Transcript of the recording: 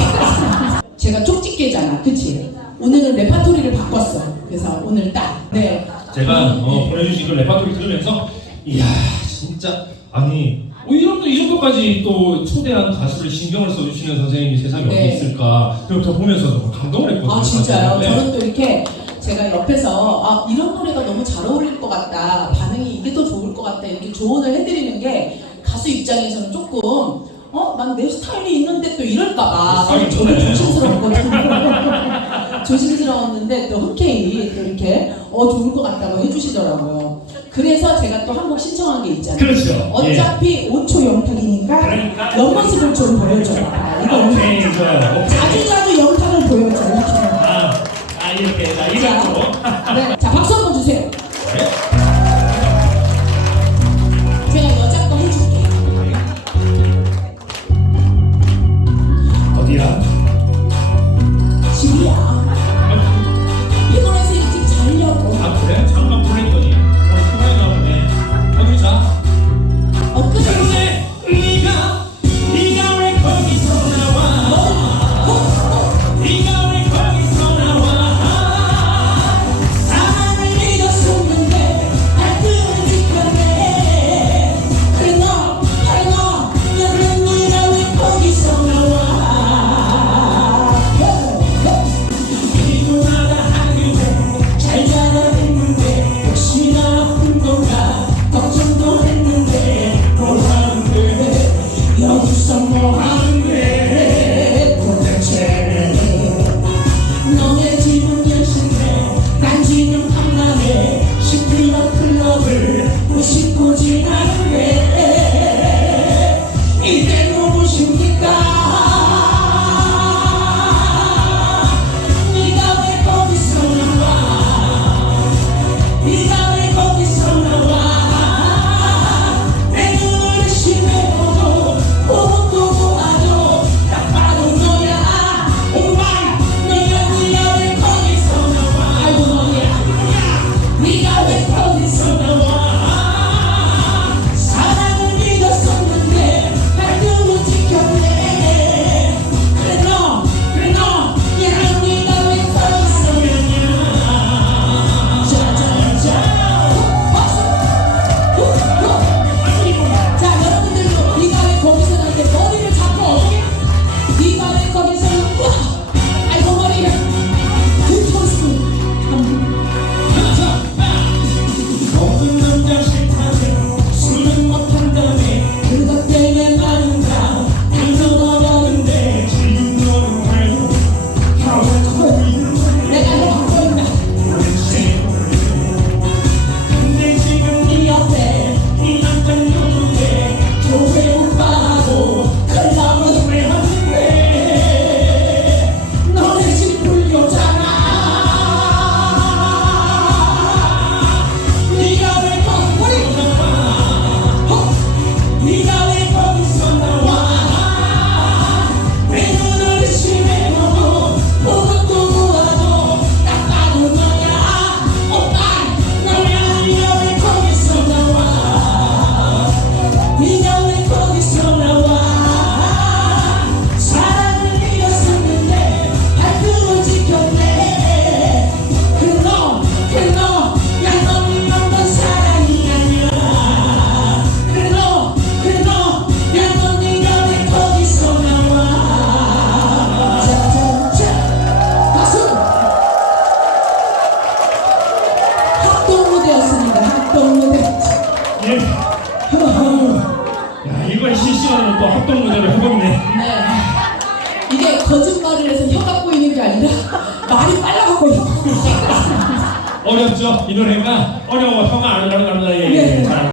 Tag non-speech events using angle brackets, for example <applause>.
<laughs> 제가 쪽집게잖아, 그치? 오늘은 레파토리를 바꿨어. 그래서 오늘 딱, 네. 제가 어, 보내주신 그 레파토리 들으면서 이야 진짜 아니 뭐 이런 또 이런 것까지 또 초대한 가수를 신경을 써주시는 선생님이 세상에 네. 어디 있을까? 그럼 저 보면서 너무 감동을 했거든요. 아, 진짜요? 네. 저는 또 이렇게 제가 옆에서 아, 이런 노래가 너무 잘 어울릴 것 같다. 반응이 이게 더 좋을 것 같다. 이렇게 조언을 해드리는 게 가수 입장에서는 조금 어 난 내 스타일이 있는데 또 이럴까봐 스타일이 저도. 조심스러웠거든요 <laughs> 조심스러웠는데 또 흔쾌히 또 이렇게 어 좋을 것 같다고 해주시더라고요 그래서 제가 또 한 곡 신청한 게 있잖아요 그렇죠. 예. 어차피 5초 영탁이니까 그러니까 옆모습을 좀 보여줘요 아, 이거 오케이 좋아요. 이걸 실시간으로 또 합동 무대를 해버리네 네. 이게 거짓말을 해서 혀가 꼬이는 게 아니라 말이 빨라가고 있어. 어렵죠 이 노래가 어려워 형아 안 가는 예, 네. 잘